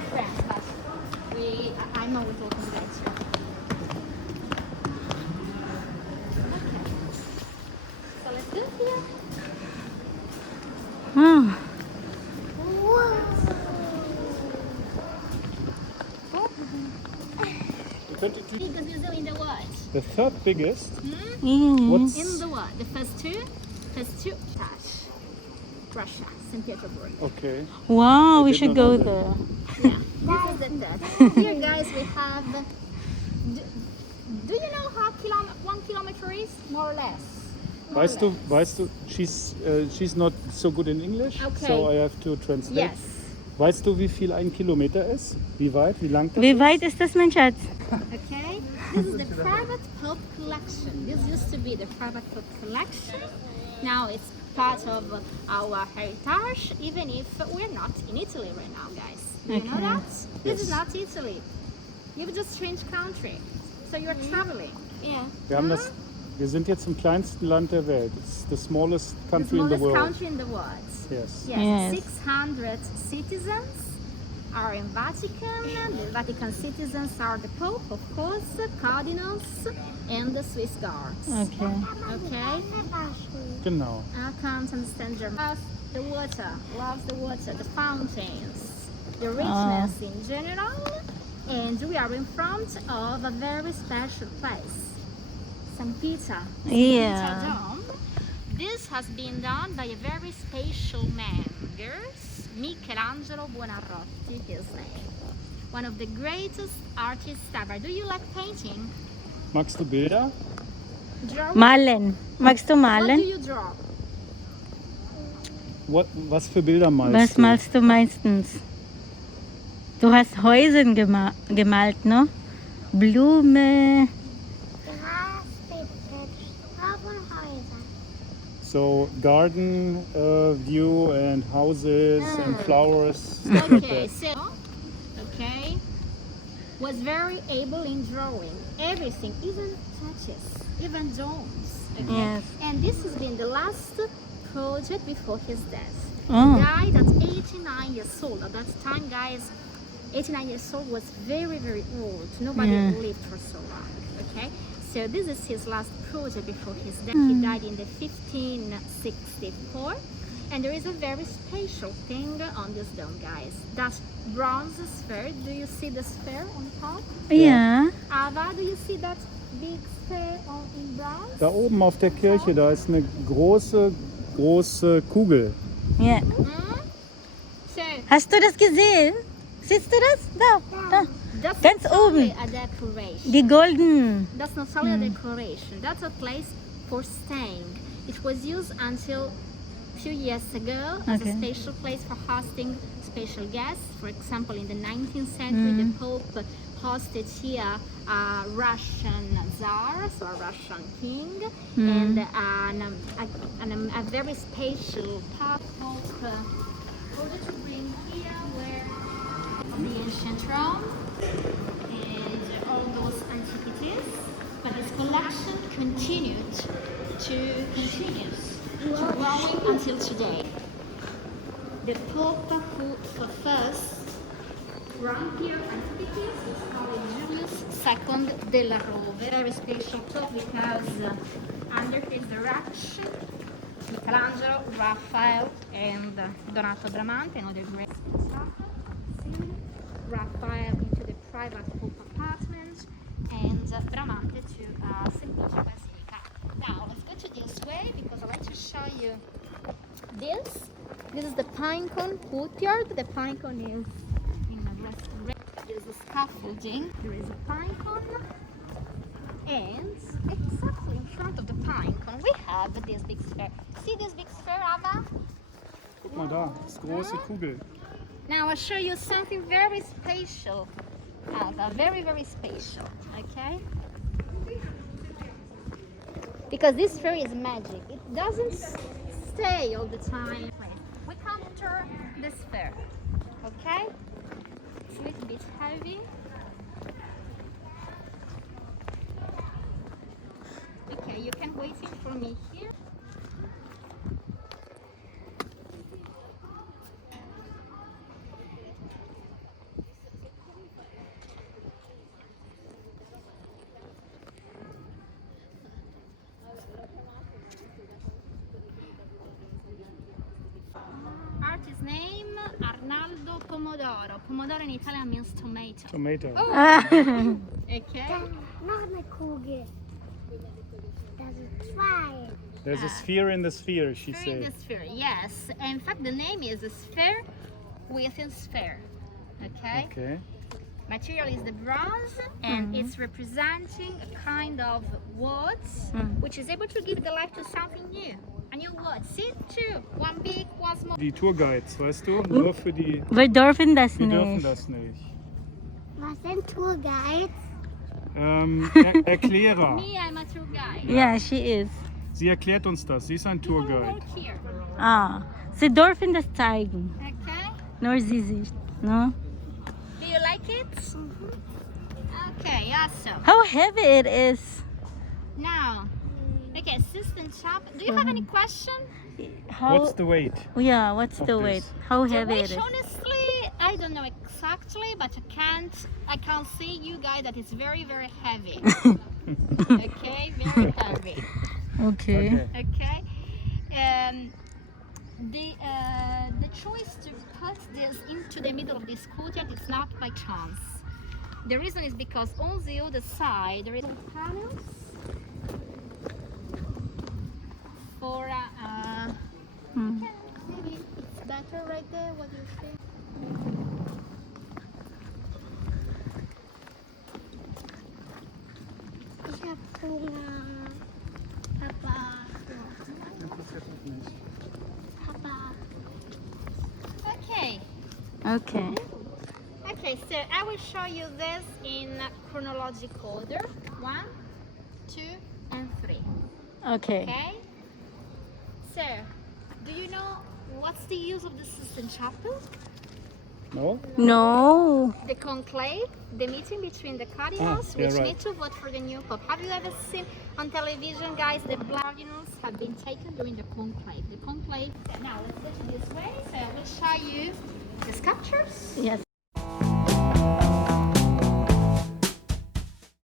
are friends, but I'm always welcome to guys here. Okay. So let's go here. Oh. Biggest museum in the world. The third biggest. Yes. In the world. The first two, Russia, St. Petersburg. Okay. Wow, I we did should not know go that. there. Yeah, this is the third. Here, guys, we have. Do you know how 1 kilometer is, more or less? Weißt du, she's not so good in English, Okay. so I have to translate. Yes. Weißt du, wie viel ein Kilometer ist? Wie weit, wie lang das Wie ist? weit ist das, mein Schatz? Okay, this is the private Pope collection. This used to be the private Pope collection. Now it's part of our heritage, even if we're not in Italy right now, guys. Do you know Okay. that? This Yes. is not Italy. You've just changed country. So you're traveling. Yeah. Wir sind jetzt im kleinsten Land der Welt. It's the smallest The country in the smallest world. country in the world. Yes. Yes, Yes. 600 citizens are in Vatican. The Vatican citizens are the Pope, of course, cardinals, and the Swiss guards. Okay. Okay? Genau. I can't understand German. Loves the water, the fountains, the richness in general, and we are in front of a very special place, St. Peter. Yeah. Dome. This has been done by a very special man, girls, Michelangelo Buonarroti, his name. One of the greatest artists ever. Do you like painting? Magst du Bilder? Drawing? Malen. Magst du What do malen? you draw? Was für Bilder malst Was du? malst du meistens? Du hast Häuser gemalt, ne? Blume. So garden view and houses and flowers. Stuff like Okay, that. so was very able in drawing everything, even touches, even domes. Okay? Yes. And this has been the last project before his death. Oh. He died at 89 years old. At that time, guys, 89 years old was very, very old. Nobody Yeah. lived for so long. Okay, so this is his last project before his death. He died in the 1564. And there is a very special thing on this dome, guys. That bronze sphere. Do you see the sphere on top? Ja. Ava, do you see that big sphere in bronze? Da oben auf der Kirche, da ist eine große Kugel. Ja. So, Hast du das gesehen? Siehst du das? Da. that's Ganz not only oben. a decoration. Die golden. That's not only a decoration. That's a place for staying. It was used until a few years ago as Okay. a special place for hosting special guests. For example, in the 19th century, the Pope hosted here a Russian Tsar, so a Russian king, and a very special Pope ordered to bring here where the ancient Rome and all those antiquities. But this collection continues growing until today. The Pope who first brought here antiquities is called Julius II della Rovere. Very special Pope because under his direction, Michelangelo, Raphael, and Donato Bramante, another great Raphael into the private Pope apartment, and Bramante to St. Peter Basilica. Now let's go to this way because I'd like to show you this. This is the Pinecone courtyard. The Pinecone is in a restaurant. There is a scaffolding. There is a Pinecone, and exactly in front of the Pinecone we have this big sphere. See this big sphere, Ava? Guck mal da, das ist große Kugel. Now I'll show you something very special, Ava. Very, very special. Okay? Because this sphere is magic. It doesn't stay all the time. We counter the sphere. Okay? It's a little bit heavy. Okay, you can wait for me here. do pomodoro. Pomodoro in Italian means tomato. Tomato. Okay. Noch eine Kugel. Das sind zwei. There's a sphere in the sphere, she Sphere in the said. sphere, yes. In fact, the name is a sphere within sphere. Okay. Okay. Material is the bronze, and it's representing a kind of wood which is able to give the life to something new. A new wood. See, two. One big, one small. Die Tourguides, weißt du? Nur für die. Wir dürfen das Wir dürfen nicht. das nicht. Was sind Tourguides? Erklärer. Me, I'm a tour guide. Yeah, she is. Sie erklärt uns das. Sie ist ein People Tourguide. work here. Ah, sie dürfen das zeigen. Okay. Nur sie nicht. No? Do you like it? Okay, awesome. How heavy it is. Now, okay, assistant shop. Do you have any question? How, What's the weight? yeah, what's of the this? weight? How The heavy it weight, is. honestly, I don't know exactly, but I can't say you guys that it's very, very heavy. Okay, very heavy. Okay. Okay. The choice to put this into the middle of this courtyard is not by chance. The reason is because on the other side there is panels for Hmm. maybe it's better right there. What do you think? Ich hab Hunger. Papa. Papa. Okay. Okay. Okay, so I will show you this in chronological order. 1, 2, and 3. Okay. Okay? So, do you know what's the use of the Sistine Chapel? No? No. The conclave, the meeting between the cardinals, yeah, which right. need to vote for the new pope. Have you ever seen on television, guys, the black cardinals have been taken during the conclave? The conclave. So now let's go to this way. So I will show you the sculptures. Yes.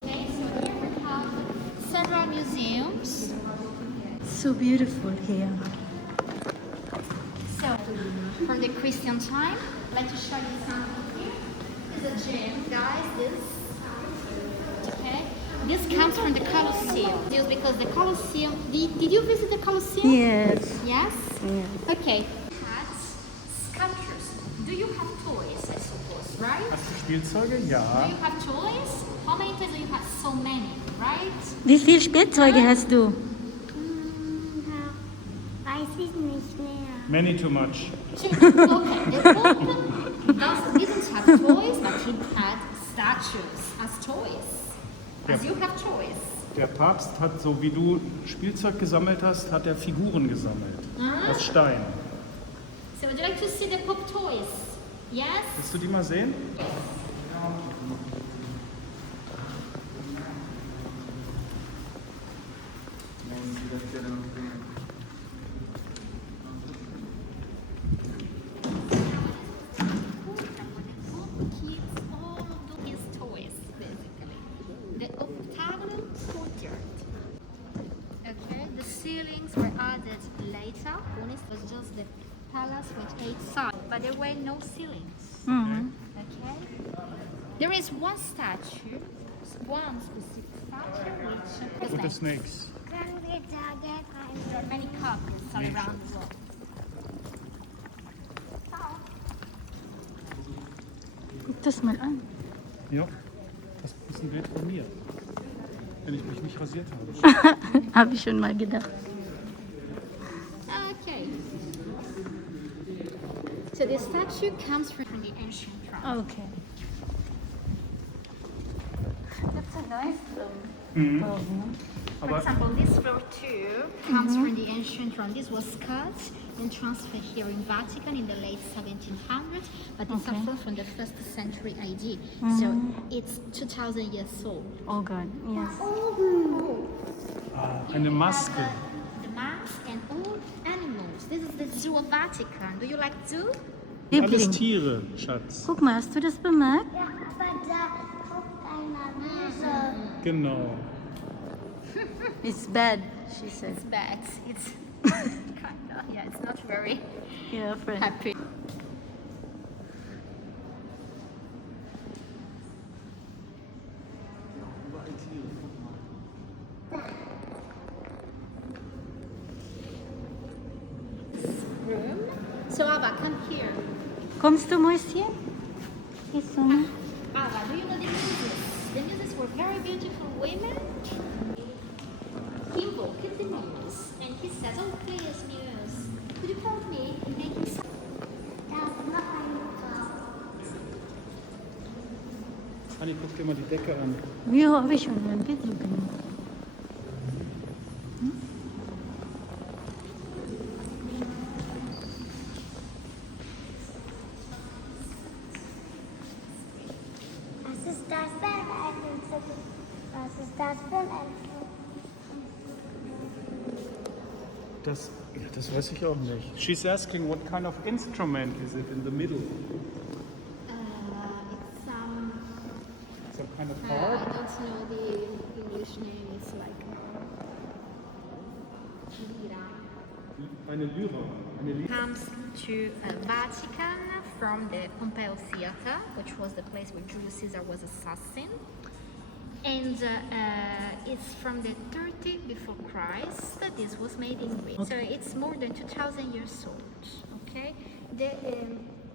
Okay, so here we have several museums. So beautiful here. So, from the Christian time, I'd like to show you something here. This is a gem, guys. Okay. This comes from the Colosseum. Just because the Colosseum. Did you visit the Colosseum? Yes. Yes. Yeah. Okay. Had sculptures. Do you have toys? I suppose, right? Hast du Spielzeuge? Do Ja. you have toys? How many toys do you have? So many, right? Wie viele Spielzeuge hast du? Weiß ich nicht mehr. Many too much. Okay, the Pope didn't have toys, but he had statues as toys. As you have toys. Der Papst hat, so wie du Spielzeug gesammelt hast, hat er Figuren gesammelt. Aus Stein. So would you like to see the Pope toys? Yes? Willst du die mal sehen? Keeps all of his toys, basically. The octagonal courtyard. Okay, the ceilings were added later. When it was just the palace with 8 sides, but there were no ceilings. Mhm. Okay. There is one statue, one specific statue which With the snakes. Können wir da Geld rein? There are many copies all around the world. Guck das mal an. Ja. Das ist ein Bild von mir. Wenn ich mich nicht rasiert habe. Habe ich schon mal gedacht. Okay. So the statue comes from the ancient Rome. Okay. That's a nice Mhm. oh, For Aber example, this floor too comes from the ancient Rome. This was cut and transferred here in Vatican in the late 1700s, but it's Okay. a floor from the 1st century AD. So it's 2000 years old. oh God, yes. eine Maske. The mask and all animals. This is the Zoo of Vatican. Do you like zoo? Alles Liebling, Tiere, Schatz. guck mal, hast du das bemerkt? Ja, aber da guckt einer Wiese. Genau. It's bad, she said. It's bad. It's kinda, yeah, it's not very Yeah, friend. happy. come here. Kommst du, Mäuschen? Hier ist Sonne. Ava, do you know the muses? The muses were very beautiful women. He invoked the muse and he says, oh please muse, could you help me in making some... Das noch ein Grab. Anni, guck dir mal die Decke an. Jo, habe ich schon ein bisschen gemacht. Was ist das denn? Was ist das für ein Das weiß ich auch nicht. She's asking what kind of instrument is it in the middle? it's some... Some kind of I harp? don't know the English name, it's like... Lira. Eine Lyra. Eine Lyra. Comes to Vatican from the Pompeo Theater, which was the place where Julius Caesar was assassinated. And it's from the 30 before Christ. This was made in Greece. So it's more than 2,000 years old. Okay. The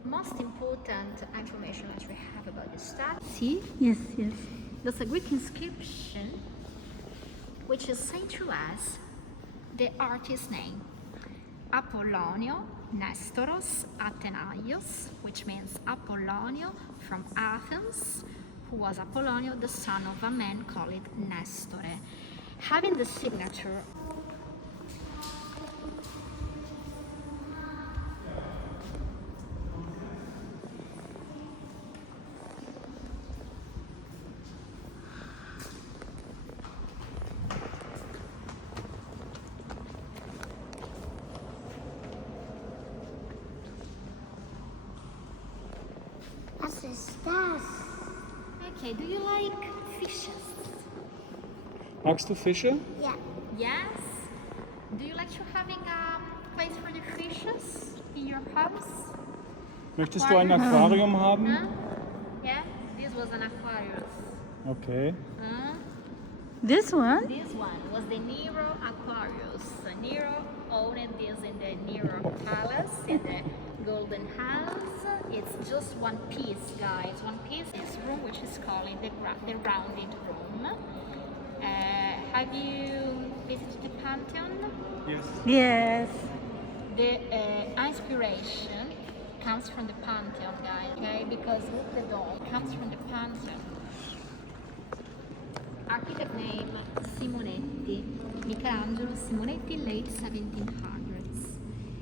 most important information that we have about this statue. See, Yes, yes. there's a Greek inscription which is saying to us the artist's name. Apollonio Nestoros Athenaios, which means Apollonio from Athens, who was Apollonio, the son of a man called Nestore. Having the signature Was ist das? Okay, do you like fishes? Magst du Fische? Ja. Yes? Do you like to having a place for the fishes in your house? Möchtest du ein Aquarium haben? Huh? Yeah? This was an Aquarius. Okay. Huh? This one? This one was the Nero Aquarius. Nero owned this in the Nero Palace in the Golden House. It's just one piece, guys. One piece. This room, which is called the rounded room. Have you visited the Pantheon? Yes. Yes. The inspiration comes from the Pantheon, guys. Okay, because look, the dome comes from the Pantheon. Architect name Simonetti, Michelangelo Simonetti, late 1700s.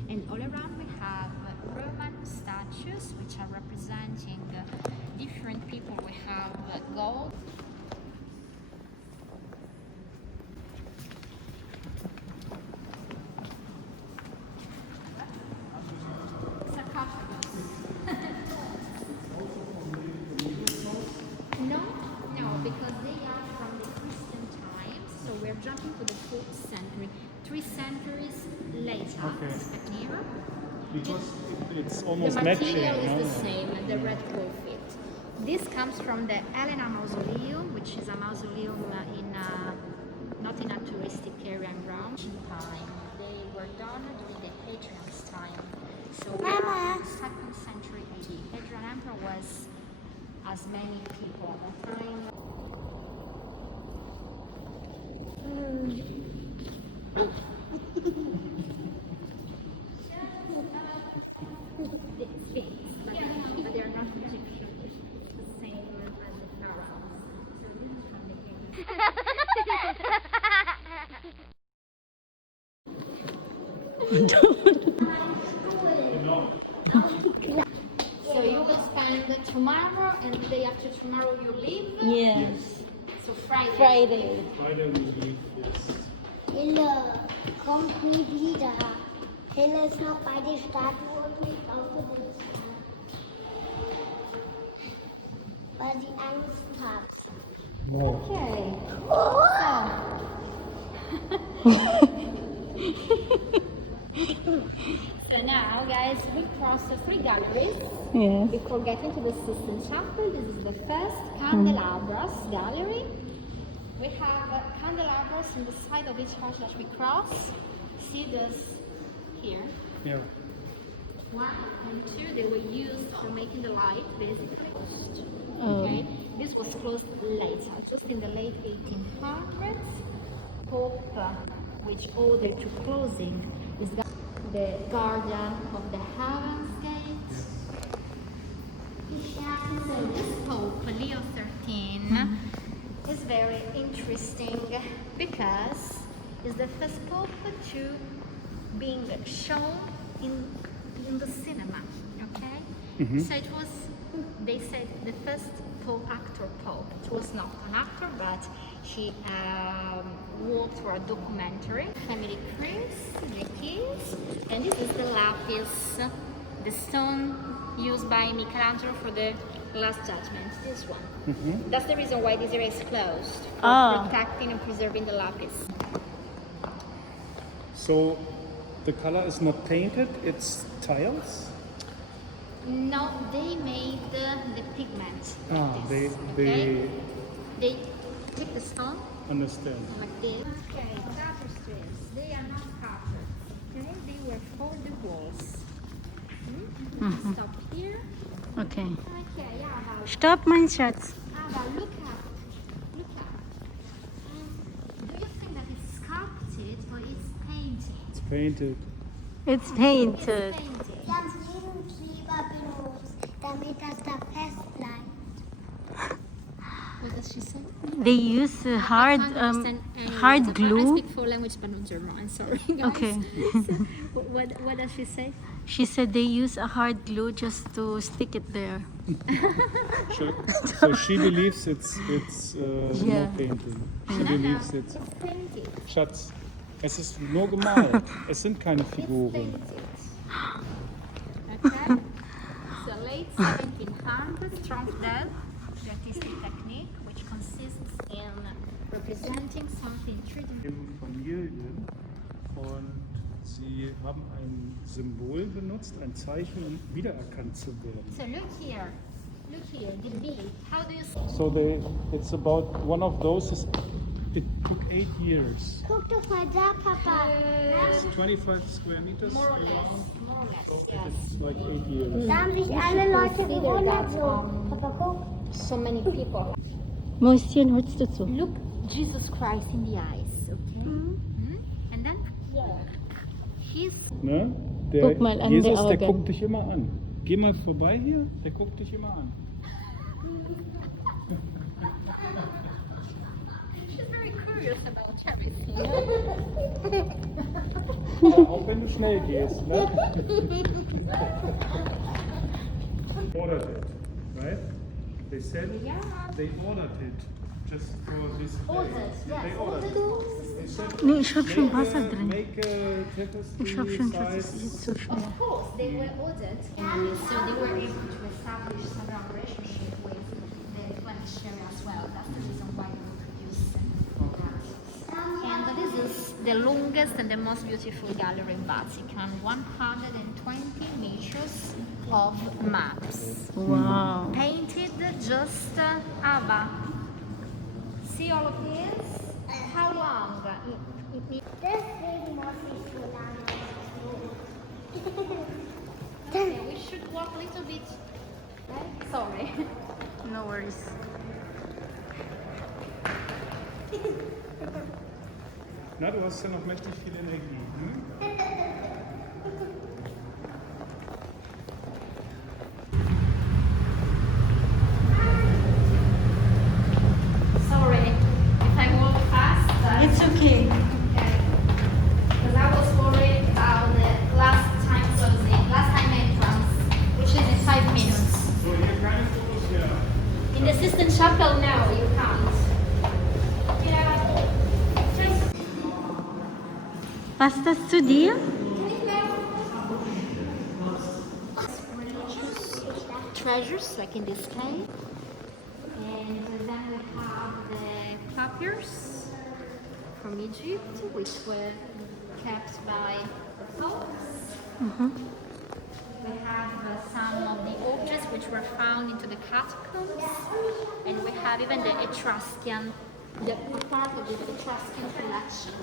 And all around we have Roman statues which are representing different people. We have gold. Sarcophagus. No, because they are from the Christian times, so we're jumping to the 4th century, 3 centuries later, Okay. expect Nero. Because it's The almost material matching. is the same, the red profit. This comes from the Elena Mausoleum, which is a mausoleum in not in a touristic area in Rome. Time. They were done during the Hadrian's time. So we are in 2nd century AD. Hadrian Emperor was as many people at the time. But they are not Egyptian. It's the same as the pharaohs. So this is from the king. So you will spend tomorrow and the day after tomorrow you leave. Yes. So Friday. Friday. Friday we leave, yes. Hille kommt nie wieder. Hille ist noch bei der Statue und nicht aufgesetzt. Weil sie Angst hat. Okay. So now, guys, we cross the 3 galleries Yes. before getting to the Sistine Chapel. This is the first candelabras gallery. We have candelabras on the side of each house that we cross. See this here. Yeah. One and two, they were used for making the light, basically. Oh. Okay, this was closed later, just in the late 1800s. Pope, which ordered to closing, is the guardian of the heavens gate. So this Pope, Leo XIII, is very interesting because it's the first Pope to being shown in the cinema. Okay, so it was, they said, the first actor Pope. It was not an actor, but he worked for a documentary. Family Chris, the keys, and this is the lapis, the stone used by Michelangelo for the Last Judgment. This one. That's the reason why this area is closed, for protecting and preserving the lapis. So the color is not painted; it's tiles. No, they made the pigment. They take the stone understand. like this. Okay, tapestries. They are not carpets. Okay, they were for the walls. Stop here. Okay. Okay, yeah. Stopp, mein Schatz. Ava, look up. Look up. Do you think that it's sculpted or it's painted? It's painted. It's painted. It's painted. Ganz jeden Kleber benutzt, damit das da fest bleibt. What does she say? They use I can't understand any hard words. I glue. speak four languages, but not German. I'm sorry, guys. Okay. What does she say? She said they use a hard glue just to stick it there. So she believes it's Yeah. not painted. She believes it's. It's painted. Schatz, es ist nur gemalt. Es sind keine It's Figuren. painted. Okay. So late 1700s, Trompe-l'œil, the artistic technique, which consists in representing something three-dimensional. Familien und sie haben ein Symbol benutzt, ein Zeichen, um wiedererkannt zu werden. So look here, the bee. How do you see? So it's about one of those. It took 8 years. Guck doch mal da, Papa. It's 25 square meters. More or less, yes. It's like 8 years. Da haben sich alle Leute gewundert so. Papa, guck. So many people. Mäuschen, hörst du zu? Look Jesus Christ in the eyes, okay? And then he's Ne? Guck mal an die Jesus, der Augen. guckt dich immer an. Geh mal vorbei hier, der guckt dich immer an. she's very curious about everything. Auch wenn du schnell gehst. Ne? Ordered it, right? They said Yeah. they ordered it just for this place. Ordered, yes. They ordered it. They said Nee, ich hab schon Wasser drin. make a tapestry Ich hab schon, Schatz, es size. ist jetzt zu schwer. Of course, they were ordered, and so they were able to establish several relationship with the Flemish area as well. That's the reason why they were producing that. And this is the longest and the most beautiful gallery in Vatican. 120 meters of maps. Wow. Painted just Ava. See all of this? How long? Deswegen muss ich so lange. Okay, we should walk a little bit. Right? Sorry. No worries. Na, du hast ja noch mächtig viel Energie. Hm? Sorry if I walk fast. It's okay. Okay. Because I was worried about the last time entrance, which is in 5 minutes. So, hier keine Fotos mehr. In the Sistine Chapel, no, you can't. Yeah. Just Passt das zu dir? religious treasures, like in this case. And then we have the papyrus from Egypt, which were kept by the popes. We have some of the objects which were found into the catacombs, and we have even the Etruscan, the part of the Etruscan collection.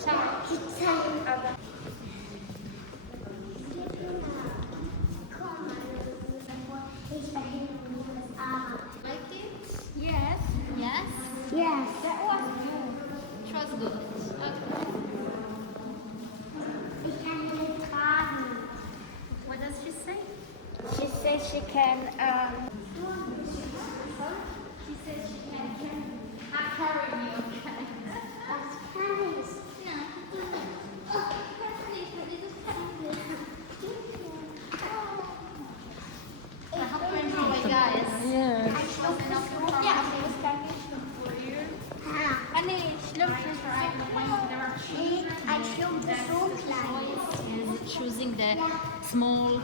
small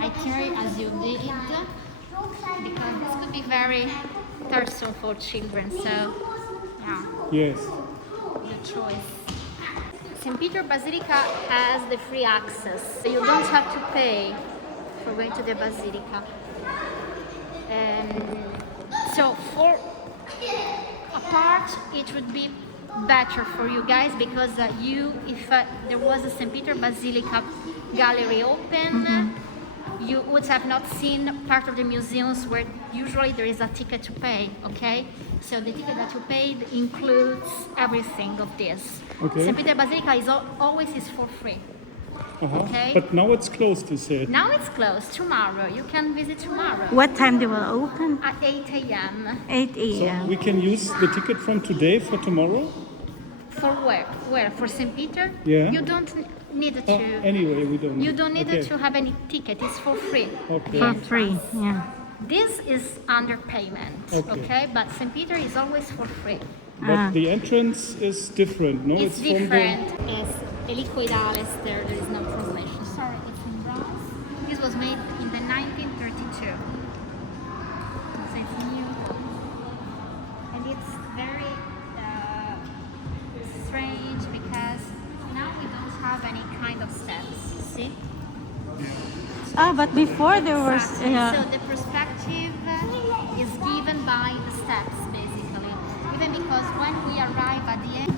itinerary as you did, because this could be very thirsty for children. So, yeah, Yes. your choice. St. Peter Basilica has the free access, so you don't have to pay for going to the Basilica. So for a part, it would be better for you guys because if there was a St. Peter Basilica gallery open, you would have not seen part of the museums where usually there is a ticket to pay, okay? So the ticket that you paid includes everything of this. Okay. St. Peter Basilica is always for free. Okay. But now it's closed, you said. Now it's closed. Tomorrow. You can visit tomorrow. What time they will open? At 8 a.m. 8 a.m. We can use the ticket from today for tomorrow? For where? Where? For St. Peter? Yeah. You don't need Oh, to. anyway, we don't. You don't need Okay. to have any ticket. It's for free. Okay. For free, yeah. This is under payment. Okay. Okay. But St. Peter is always for free. But the entrance is different, no? It's from different. It's helicoidales. There is no translation. Sorry, it's in bronze. This was made in the 1932. So it's new, and it's very strange because now we don't have any kind of steps. See? Ah, but before there was... Exactly. So the perspective is given by the steps, basically. Even because when we arrive at the end.